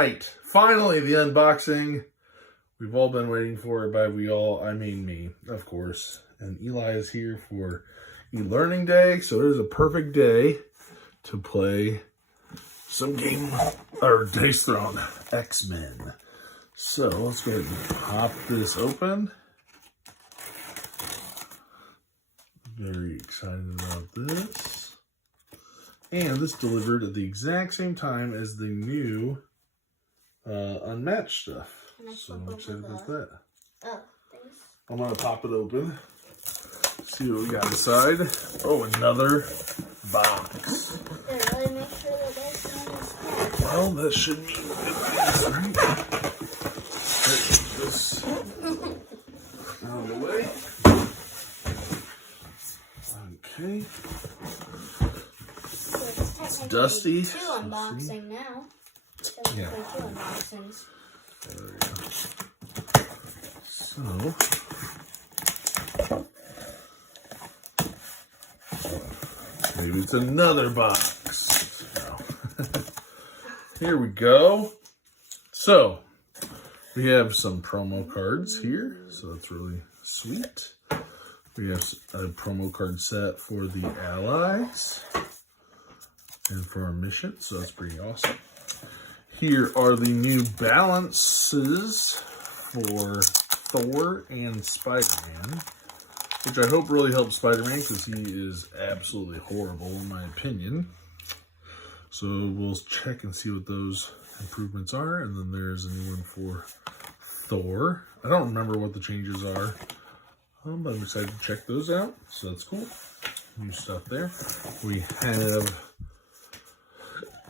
right, finally the unboxing. We've all been waiting for it. By we all, I mean me, of course. And Eli is here for e-learning day, so there's a perfect day to play some Dice Throne X-Men. So let's go ahead and pop this open. Very excited about this. And this delivered at the exact same time as the new Unmatched stuff. So I'm excited about that. Oh, thanks. I'm going to pop it open. See what we got inside. Oh, another box. Really make sure that that's not Well, that should mean good, right? Get this out of the way. Okay. So it's dusty. Two unboxing now. Yeah. Two unboxings. There we go. So. Maybe it's another box. No. Here we go. So, we have some promo cards here. So that's really sweet. We have a promo card set for the allies and for our mission. So that's pretty awesome. Here are the new balances for Thor and Spider-Man, which I hope really helps Spider-Man because he is absolutely horrible in my opinion. So we'll check and see what those improvements are. And then there's a new one for Thor. I don't remember what the changes are, but I'm excited to check those out. So that's cool. New stuff there. We have...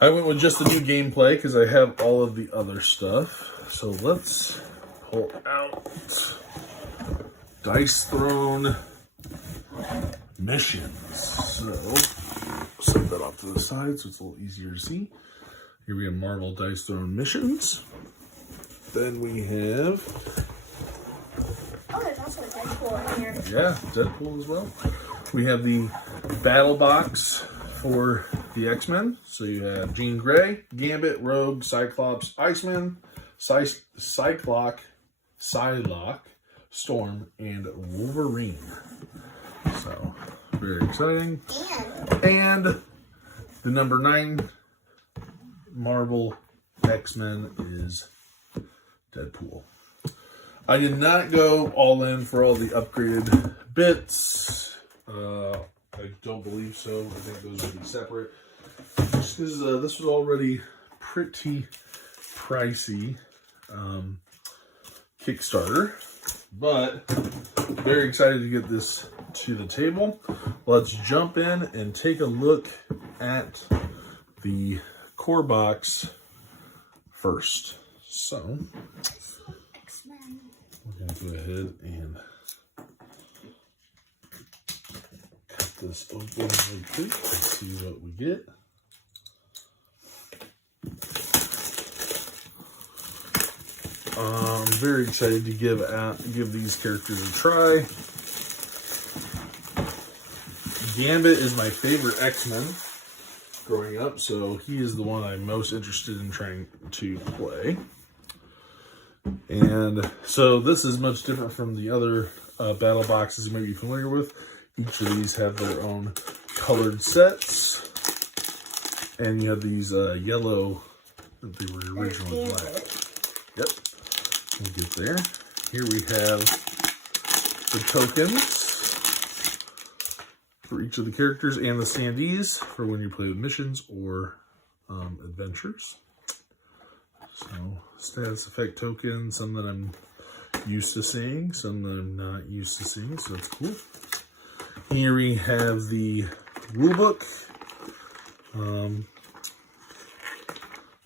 I went with just the new gameplay because I have all of the other stuff. So let's pull out Dice Throne Missions. So set that off to the side so it's a little easier to see. Here we have Marvel Dice Throne Missions. Then we have... Oh, there's also a Deadpool in here. Yeah, Deadpool as well. We have the Battle Box for the X-Men. So you have Jean Grey, Gambit, Rogue, Cyclops, Iceman, Psylocke, Storm, and Wolverine. So, very exciting. And the number 9 Marvel X-Men is Deadpool. I did not go all in for all the upgraded bits. I don't believe so. I think those will be separate. Just because this was already pretty pricey Kickstarter. But very excited to get this to the table. Let's jump in and take a look at the core box first. So, we're going to go ahead and cut this open really quick and see what we get. I'm very excited to give these characters a try. Gambit is my favorite X-Men growing up, so he is the one I'm most interested in trying to play. And so this is much different from the other battle boxes you may be familiar with. Each of these have their own colored sets. And you have these yellow, they were originally black. Yep. We'll get there. Here we have the tokens for each of the characters and the standees for when you play with missions or adventures. So, status effect tokens, some that I'm used to seeing, some that I'm not used to seeing, so that's cool. Here we have the rulebook,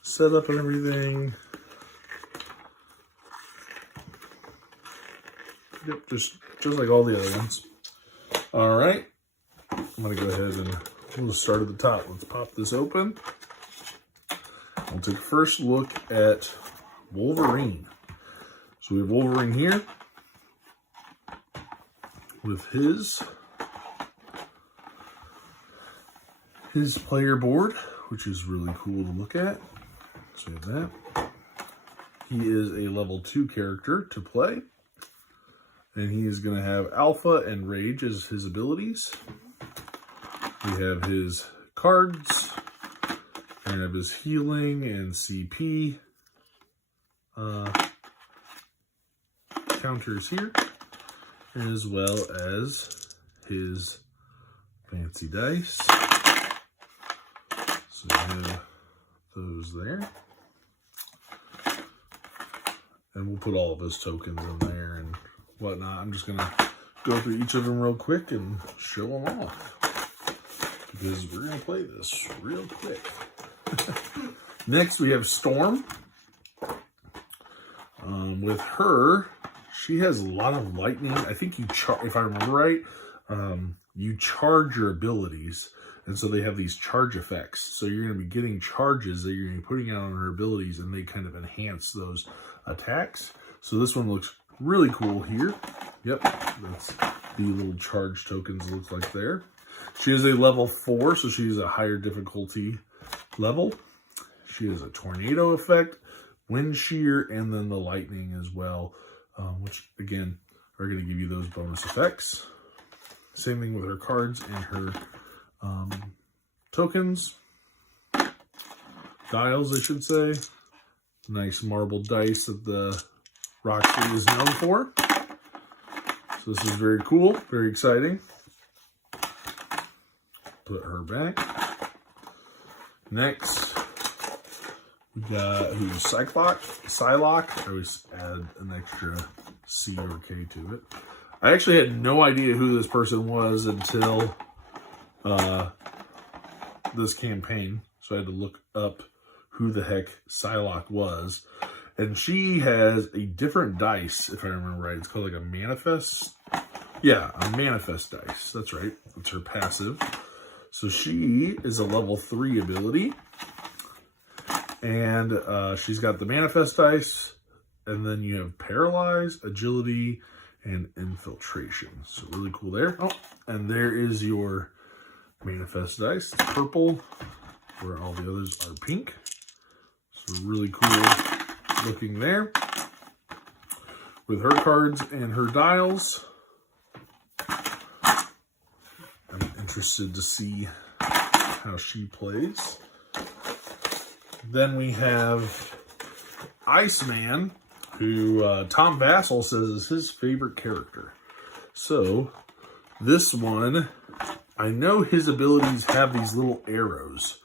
setup and everything. Yep, just like all the other ones. All right, I'm gonna go ahead and we'll start at the top. Let's pop this open. We'll take a first look at Wolverine. So we have Wolverine here with his player board, which is really cool to look at. So we have that. he is a level 2 character to play. And he is going to have Alpha and Rage as his abilities. We have his cards. And have his healing and CP counters here, as well as his fancy dice. So we have those there. And we'll put all of his tokens in there and whatnot. I'm just going to go through each of them real quick and show them off, because we're going to play this real quick. Next, we have Storm. With her, she has a lot of lightning. I think if I remember right, you charge your abilities, and so they have these charge effects. So you're going to be getting charges that you're going to be putting out on her abilities, and they kind of enhance those attacks. So this one looks really cool here. Yep, that's the little charge tokens look like there. She is a level 4, so she's a higher difficulty level. She has a tornado effect, wind shear, and then the lightning as well, which again are going to give you those bonus effects. Same thing with her cards and her tokens. Dials, I should say. Nice marble dice that the Roxy is known for. So this is very cool, very exciting. Put her back. Next, we got who's Psylocke. I always add an extra C or K to it. I actually had no idea who this person was until this campaign. So I had to look up who the heck Psylocke was. And she has a different dice, if I remember right. It's called like a manifest. Yeah, a manifest dice. That's right. That's her passive. So she is a level 3 ability. And she's got the manifest dice. And then you have paralyze, agility, and infiltration. So really cool there. Oh, and there is your manifest dice. It's purple, where all the others are pink. So really cool looking there. With her cards and her dials. I'm interested to see how she plays. Then we have Iceman, who Tom Vassell says is his favorite character. So this one, I know his abilities have these little arrows.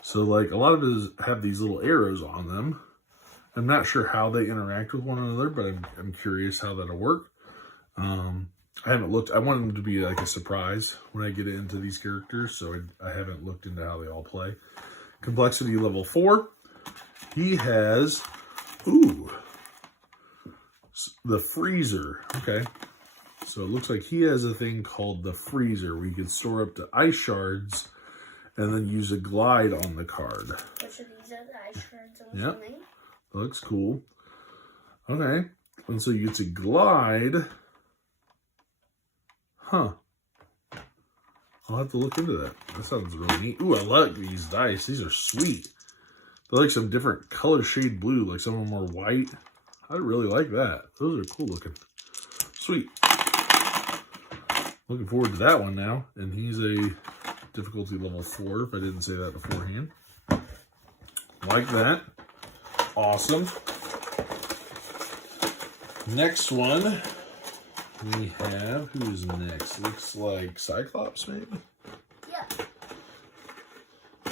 So like a lot of his have these little arrows on them. I'm not sure how they interact with one another, but I'm curious how that'll work. I haven't looked. I want them to be like a surprise when I get into these characters, so I haven't looked into how they all play. Complexity level 4. He has, the freezer. Okay. So it looks like he has a thing called the freezer where you can store up to ice shards and then use a glide on the card. Which of these are the ice shards? Yep. Looks cool. Okay. And so you get to glide. Huh. I'll have to look into that. That sounds really neat. Ooh, I like these dice. These are sweet. They're like some different color shade blue. Like some of them are white. I really like that. Those are cool looking. Sweet. Looking forward to that one now. And he's a difficulty level 4, if I didn't say that beforehand. Like that. Awesome. Next one, we have, who's next? Looks like Cyclops, maybe? Yeah. I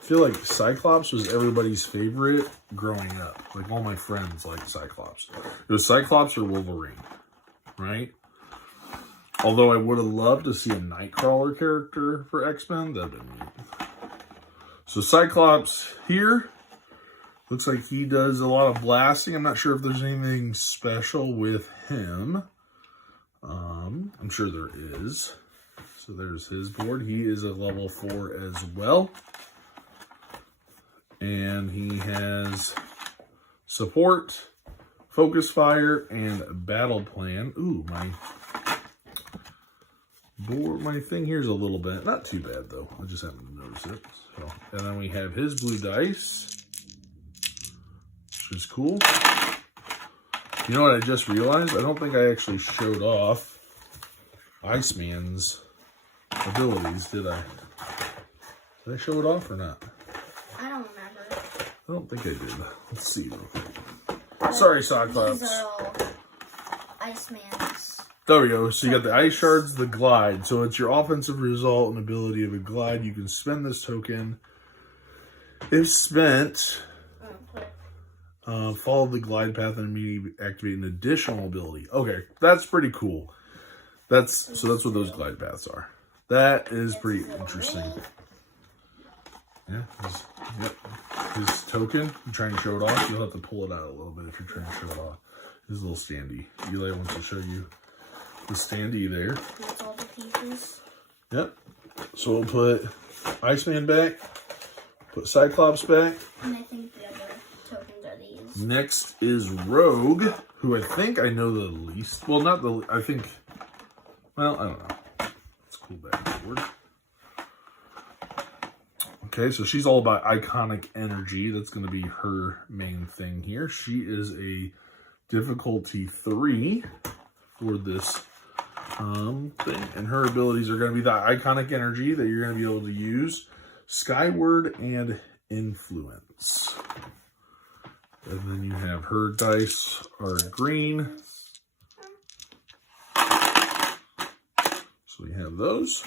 feel like Cyclops was everybody's favorite growing up. Like all my friends liked Cyclops. It was Cyclops or Wolverine, right? Although I would have loved to see a Nightcrawler character for X-Men. That'd been neat. So Cyclops here. Looks like he does a lot of blasting. I'm not sure if there's anything special with him. I'm sure there is. So there's his board. He is a level 4 as well. And he has support, focus fire, and battle plan. Ooh, my board, my thing here's a little bit. Not too bad though. I just happened to notice it. So, and then we have his blue dice. which is cool. You know what I just realized? I don't think I actually showed off Iceman's abilities, did I? Did I show it off or not? I don't remember. I don't think I did. Let's see real quick. Sorry, Cyclops. These are all Iceman's. There we go. So you got the ice shards, the glide. So it's your offensive result and ability of a glide. You can spend this token. If spent, follow the glide path and immediately activate an additional ability. Okay, that's pretty cool. That's what those glide paths are. That is pretty interesting. Yeah, his token. I'm trying to show it off. You'll have to pull it out a little bit if you're trying to show it off. His little standee. Eli wants to show you the standee there. That's all the pieces. Yep. So we'll put Iceman back. Put Cyclops back. And I think the other tokens are these. Next is Rogue, who I think I know the least. Well, not the. I think. Well, I don't know. Let's cool back forward. Okay, so she's all about iconic energy. That's going to be her main thing here. She is a difficulty 3 for this thing. And her abilities are going to be the iconic energy that you're going to be able to use. Skyward and Influence. And then you have her dice are green. So we have those.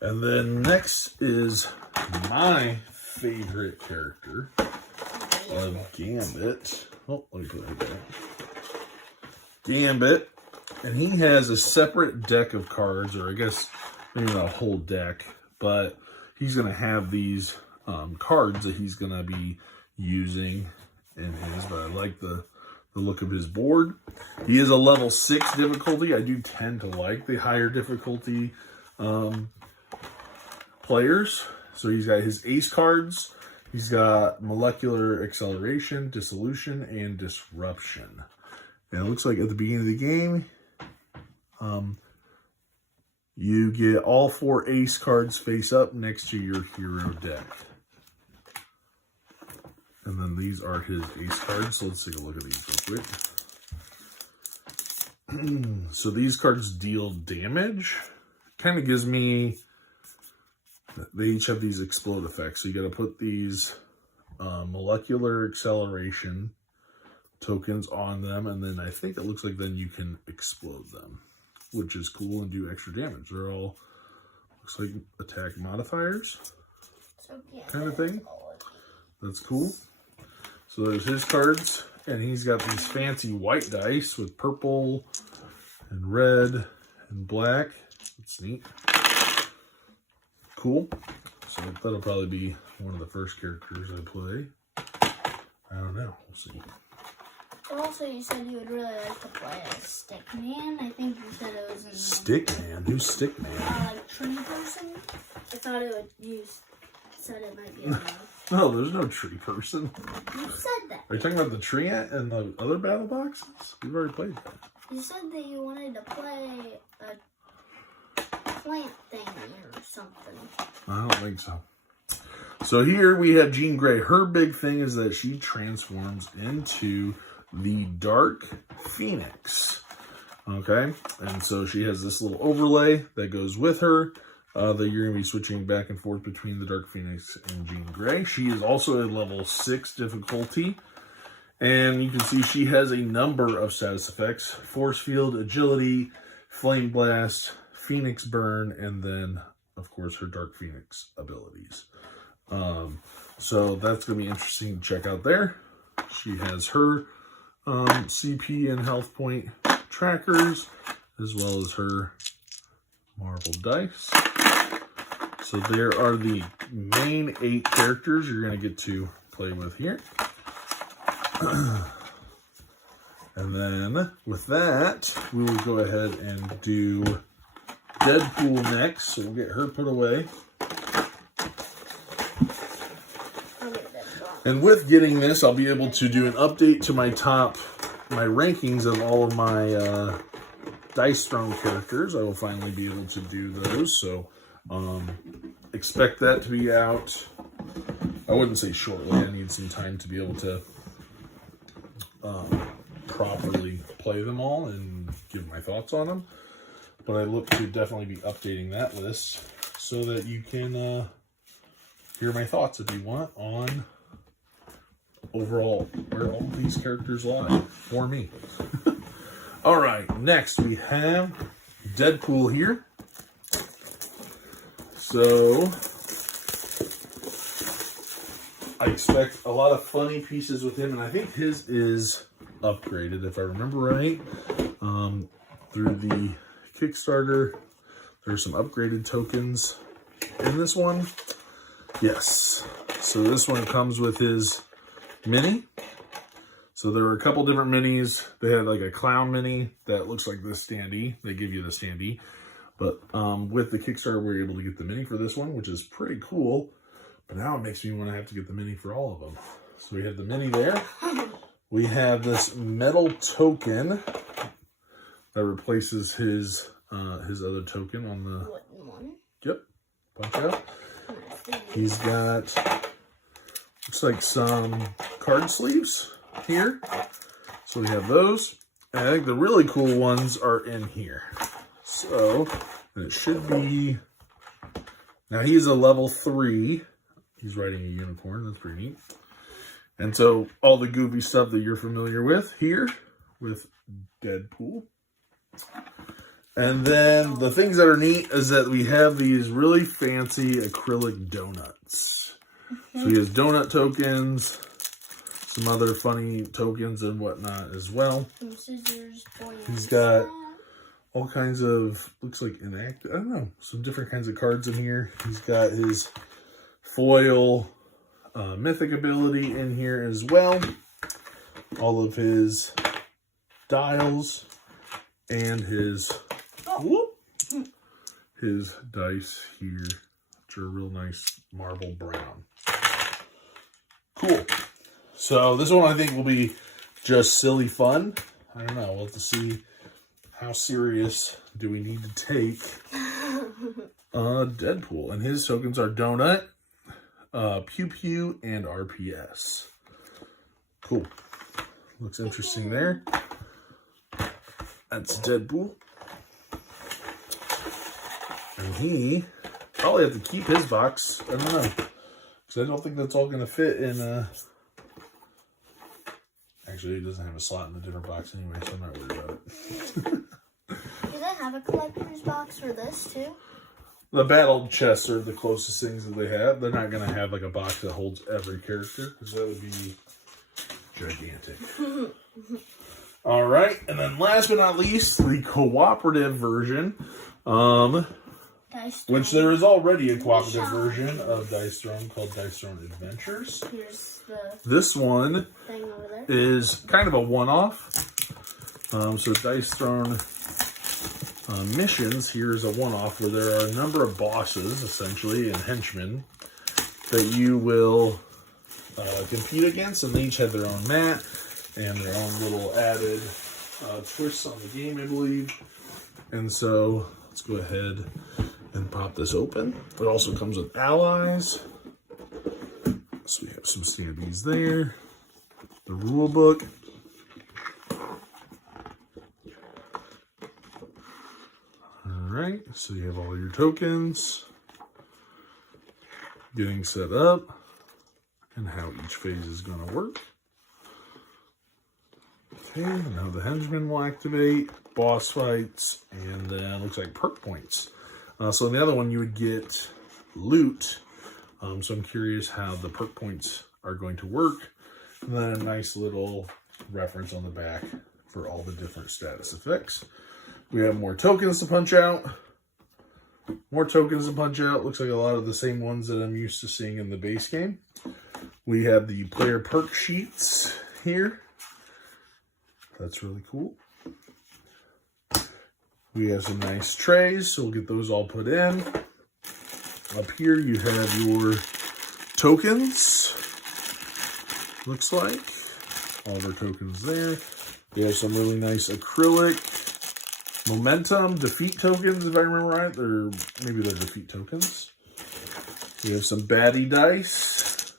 And then next is my favorite character of Gambit. Oh, let me put it there. Gambit. And he has a separate deck of cards, or I guess maybe not a whole deck, but he's going to have these cards that he's going to be using in his. But I like the look of his board. He is a level 6 difficulty. I do tend to like the higher difficulty players. So he's got his ace cards. He's got molecular acceleration, dissolution, and disruption. And it looks like at the beginning of the game, you get all 4 ace cards face up next to your hero deck. And then these are his ace cards. So let's take a look at these real quick. So these cards deal damage. Kind of gives me... They each have these explode effects. So you got to put these molecular acceleration tokens on them. And then I think it looks like then you can explode them, which is cool and do extra damage. They're all, looks like attack modifiers kind of thing. That's cool. So there's his cards. And he's got these fancy white dice with purple and red and black. That's neat. Cool. So that'll probably be one of the first characters I play. I don't know. We'll see. Also, you said you would really like to play as Stickman. I think you said it was in... Stickman? Who's Stickman? Like tree person. I thought it would use... Said it might be enough. No, there's no tree person. You said that. Are you talking about the tree ant and the other battle boxes? We've already played that. You said that you wanted to play a plant thingy or something. I don't think so. So here we have Jean Grey. Her big thing is that she transforms into the Dark Phoenix. Okay? And so she has this little overlay that goes with her. That you're going to be switching back and forth between the Dark Phoenix and Jean Grey. She is also a level 6 difficulty. And you can see she has a number of status effects. Force Field, Agility, Flame Blast, Phoenix Burn, and then, of course, her Dark Phoenix abilities. So that's going to be interesting to check out there. She has her CP and health point trackers, as well as her marble dice. So there are the main 8 characters you're going to get to play with here. And then with that, we will go ahead and do Deadpool next. So we'll get her put away. And with getting this, I'll be able to do an update to my rankings of all of my Dice Throne characters. I will finally be able to do those. So expect that to be out. I wouldn't say shortly. I need need some time to be able to properly play them all and give my thoughts on them. But I look to definitely be updating that list so that you can hear my thoughts if you want on overall where all these characters lie for me. All right, next we have Deadpool here. So I expect a lot of funny pieces with him, and I think his is upgraded, if I remember right. Through the Kickstarter, there's some upgraded tokens in this one. Yes. So this one comes with his mini. So there were a couple different minis. They had like a clown mini that looks like this standee. They give you the standee. But with the Kickstarter, we were able to get the mini for this one, which is pretty cool. But now it makes me want to have to get the mini for all of them. So we have the mini there. We have this metal token that replaces his other token on the... One. Yep. Punch out. He's got, looks like some card sleeves here. So we have those. And I think the really cool ones are in here. So, and it should be, now he's a level 3. He's riding a unicorn. That's pretty neat. And so all the goofy stuff that you're familiar with here with Deadpool. And then the things that are neat is that we have these really fancy acrylic donuts. So he has donut tokens, some other funny tokens and whatnot as well. Some scissors. He's got all kinds of, looks like inactive, I don't know, some different kinds of cards in here. He's got his foil mythic ability in here as well. All of his dials and his dice here, which are a real nice marble brown. Cool. So this one I think will be just silly fun. I don't know. We'll have to see how serious do we need to take Deadpool. And his tokens are Donut, Pew Pew, and RPS. Cool. Looks interesting there. That's Deadpool. And he probably have to keep his box. I don't know. Because I don't think that's all going to fit in Actually, he doesn't have a slot in the different box anyway, so I'm not worried about it. Do they have a collector's box for this too? The battle chests are the closest things that they have. They're not going to have like a box that holds every character, because that would be gigantic. All right, and then last but not least, the cooperative version, which there is already a cooperative version of Dice Throne called Dice Throne Adventures. Here's the This one thing over there. is kind of a one-off. So Dice Throne missions here is a one-off where there are a number of bosses, essentially, and henchmen that you will compete against, and they each have their own mat and their own little added twists on the game, I believe. And so let's go ahead and pop this open. It also comes with allies. So we have some standees there. The rule book. Alright, so you have all your tokens. Getting set up. And how each phase is going to work. Okay, now the henchmen will activate. Boss fights. And then looks like perk points. So in the other one you would get loot. So I'm curious how the perk points are going to work. And then a nice little reference on the back for all the different status effects. We have more tokens to punch out. More tokens to punch out. Looks like a lot of the same ones that I'm used to seeing in the base game. We have the player perk sheets here. That's really cool. We have some nice trays, so we'll get those all put in. Up here you have your tokens. Looks like. All of our tokens there. We have some really nice acrylic momentum defeat tokens, if I remember right. Maybe they're defeat tokens. We have some baddie dice.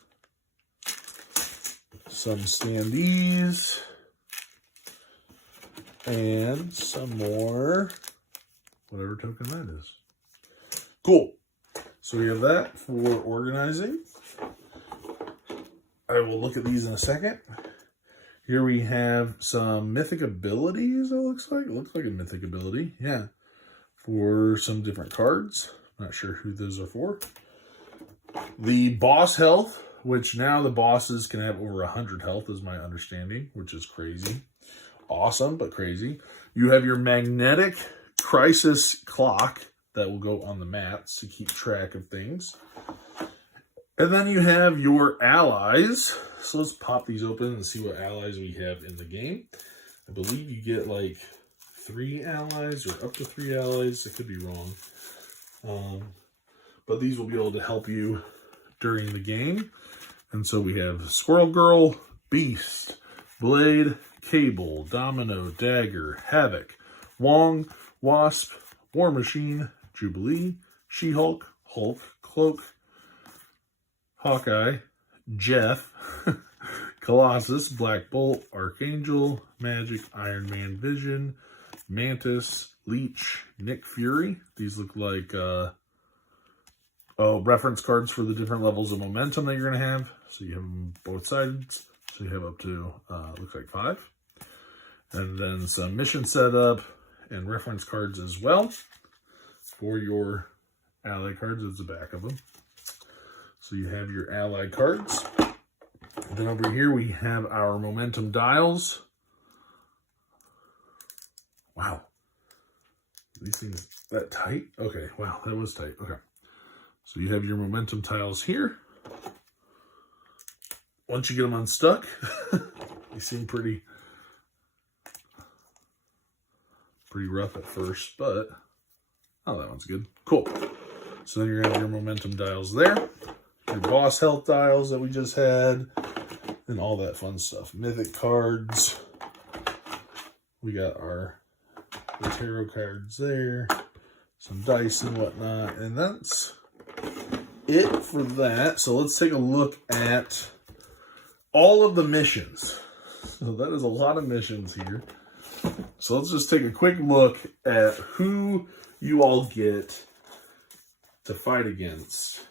some standees, and some more, whatever token that is. Cool. So we have that for organizing. I will look at these in a second. Here we have some mythic abilities, it looks like. It looks like a mythic ability, yeah. For some different cards. Not sure who those are for. The boss health, which now the bosses can have over 100 health is my understanding, which is crazy. Awesome, but crazy. You have your magnetic crisis clock that will go on the mats to keep track of things. And then you have your allies. So let's pop these open and see what allies we have in the game. I believe you get like 3 allies or up to 3 allies. I could be wrong. But these will be able to help you during the game. And so we have Squirrel Girl, Beast, Blade, Cable, Domino, Dagger, Havoc, Wong, Wasp, War Machine, Jubilee, She-Hulk, Hulk, Cloak, Hawkeye, Jeff, Colossus, Black Bolt, Archangel, Magic, Iron Man, Vision, Mantis, Leech, Nick Fury. These look like reference cards for the different levels of momentum that you're going to have. So you have them both sides. So you have up to, looks like 5. And then some mission setup and reference cards as well for your ally cards. It's the back of them. So you have your ally cards. Then over here we have our momentum dials. Wow. These things that tight? Okay, wow, that was tight. Okay. So you have your momentum tiles here. Once you get them unstuck, they seem pretty rough at first, but oh, that one's good. Cool. So then you're gonna have your momentum dials there, your boss health dials that we just had, and all that fun stuff. Mythic cards. We got our tarot cards there, some dice and whatnot, and that's it for that. So let's take a look at all of the missions. So that is a lot of missions here. So let's just take a quick look at who you all get to fight against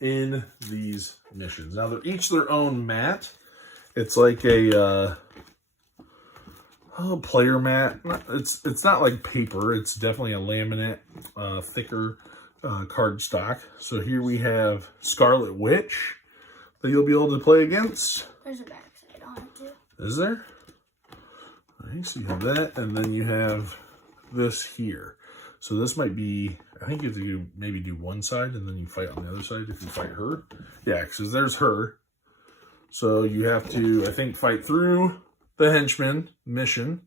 in these missions. Now they're each their own mat. It's like a player mat. It's not like paper. It's definitely a laminate, thicker card stock. So here we have Scarlet Witch that you'll be able to play against. There's a backside on it too. Is there? Alright, so you have that, and then you have this here. So this might be, I think you have to maybe do one side, and then you fight on the other side if you fight her. Yeah, because there's her. So you have to, I think, fight through the henchman mission.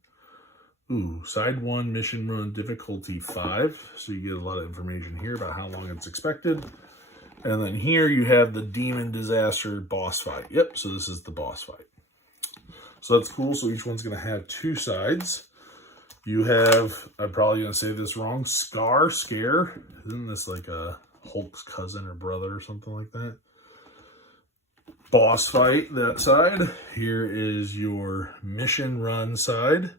Ooh, side 1, mission run, difficulty 5. So you get a lot of information here about how long it's expected. And then here you have the demon disaster boss fight. Yep, so this is the boss fight. So that's cool. So each one's going to have 2 sides. You have, I'm probably going to say this wrong, Scare. Isn't this like a Hulk's cousin or brother or something like that? Boss fight, that side. Here is your mission run side.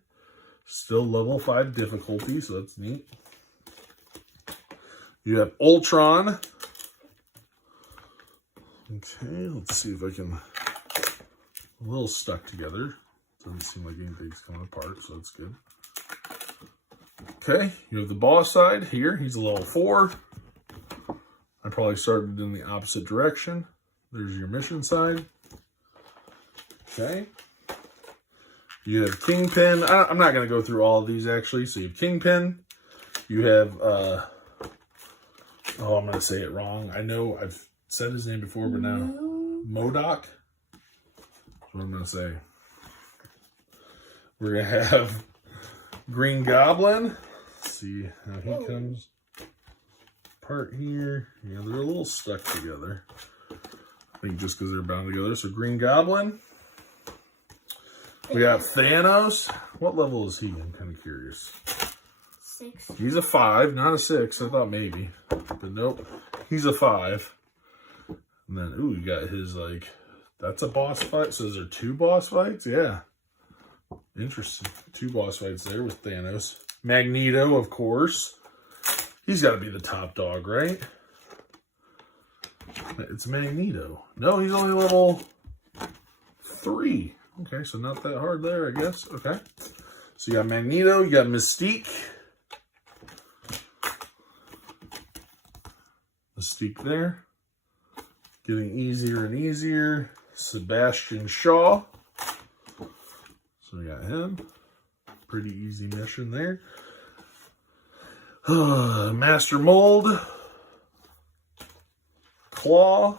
Still level 5 difficulty, so that's neat. You have Ultron. Okay, let's see if I can, a little stuck together. Doesn't seem like anything's coming apart, so that's good. Okay, you have the boss side here. He's a level 4. I probably started in the opposite direction. There's your mission side. Okay. You have Kingpin. I'm not going to go through all of these, actually. So you have Kingpin. You have, I'm going to say it wrong. I know I've said his name before, but now MODOK. That's what I'm going to say. We're going to have Green Goblin. Let's see how he comes apart here. Yeah, they're a little stuck together. I think just because they're bound together. So Green Goblin. We got Thanos. What level is he? I'm kind of curious. 6. He's a 5, not a 6. I thought maybe. But nope. He's a 5. And then, ooh, you got his, like, That's a boss fight. So, is there 2 boss fights? Yeah. Interesting. 2 boss fights there with Thanos. Magneto, of course. He's got to be the top dog, right? It's Magneto. No, he's only level 3. Okay, so not that hard there, I guess. Okay. So you got Magneto, you got Mystique. Mystique there. Getting easier and easier. Sebastian Shaw. So we got him. Pretty easy mission there. Master Mold. Claw.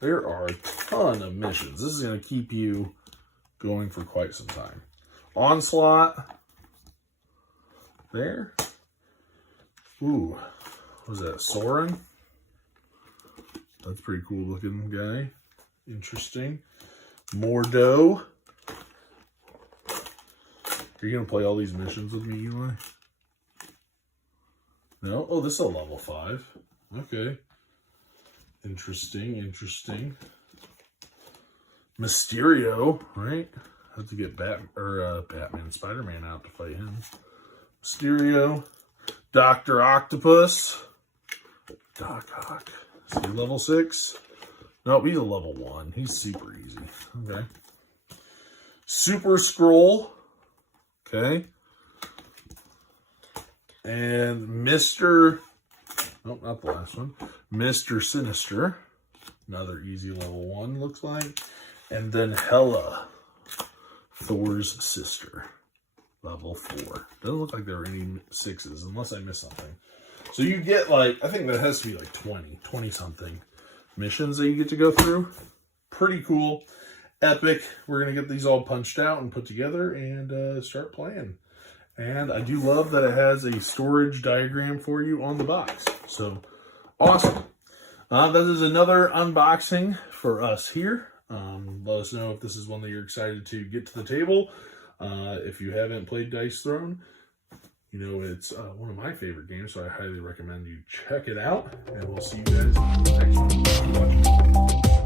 There are a ton of missions. This is going to keep you going for quite some time. Onslaught. There. Ooh. What was that? Soren? That's a pretty cool looking guy. Interesting. Mordo. Are you going to play all these missions with me, Eli? No? Oh, this is a level 5. Okay. Interesting, interesting. Mysterio, right? Have to get Batman, Spider-Man out to fight him. Mysterio. Dr. Octopus. Doc Ock. Is he level 6? Nope, he's a level 1. He's super easy. Okay. Super Scroll. Okay. And Mr. Nope, not the last one. Mr. Sinister. Another easy level 1, looks like. And then Hela. Thor's sister. Level 4. Doesn't look like there are any 6s, unless I missed something. So you get like, I think that has to be like 20 something missions that you get to go through. Pretty cool. Epic. We're going to get these all punched out and put together and start playing. And I do love that it has a storage diagram for you on the box. So, awesome. That is another unboxing for us here. Let us know if this is one that you're excited to get to the table. If you haven't played Dice Throne, you know it's one of my favorite games, so I highly recommend you check it out. And we'll see you guys next one.